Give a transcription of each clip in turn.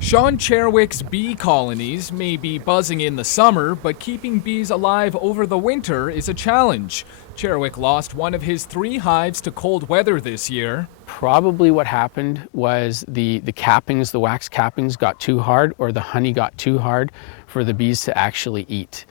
Sean Cherwick's bee colonies may be buzzing in the summer, but keeping bees alive over the winter is a challenge. Cherwick lost one of his 3 hives to cold weather this year. Probably what happened was the cappings, the wax cappings got too hard, or the honey got too hard for the bees to actually eat.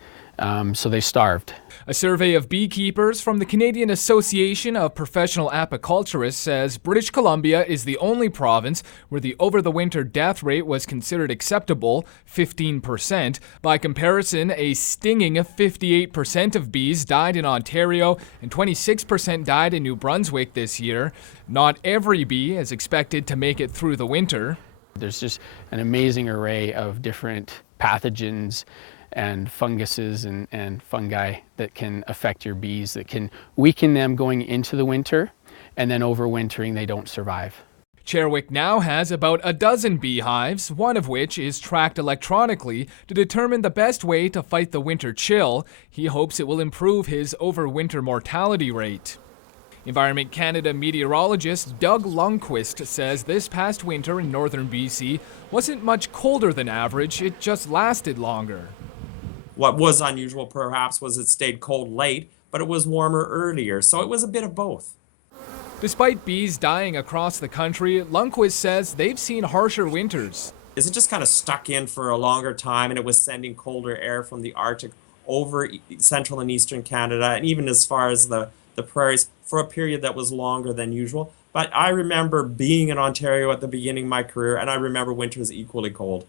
So they starved. A survey of beekeepers from the Canadian Association of Professional Apiculturists says British Columbia is the only province where the over-the-winter death rate was considered acceptable, 15%. By comparison, a stinging 58% of bees died in Ontario and 26% died in New Brunswick this year. Not every bee is expected to make it through the winter. There's just an amazing array of different pathogens and funguses and fungi that can affect your bees, that can weaken them going into the winter, and then overwintering they don't survive. Cherwick now has about a dozen beehives, one of which is tracked electronically to determine the best way to fight the winter chill. He hopes it will improve his overwinter mortality rate. Environment Canada meteorologist Doug Lundquist says this past winter in northern BC wasn't much colder than average, it just lasted longer. What was unusual perhaps was it stayed cold late, but it was warmer earlier, so it was a bit of both. Despite bees dying across the country, Lundquist says they've seen harsher winters. Is it just kind of stuck in for a longer time, and it was sending colder air from the Arctic over central and eastern Canada, and even as far as the prairies for a period that was longer than usual. But I remember being in Ontario at the beginning of my career, and I remember winters equally cold.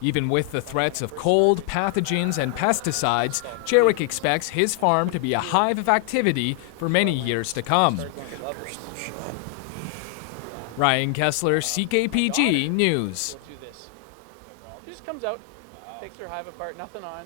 Even with the threats of cold, pathogens, and pesticides, Cherwick expects his farm to be a hive of activity for many years to come. Ryan Kesler, CKPG News. She just comes out, takes her hive apart, nothing on.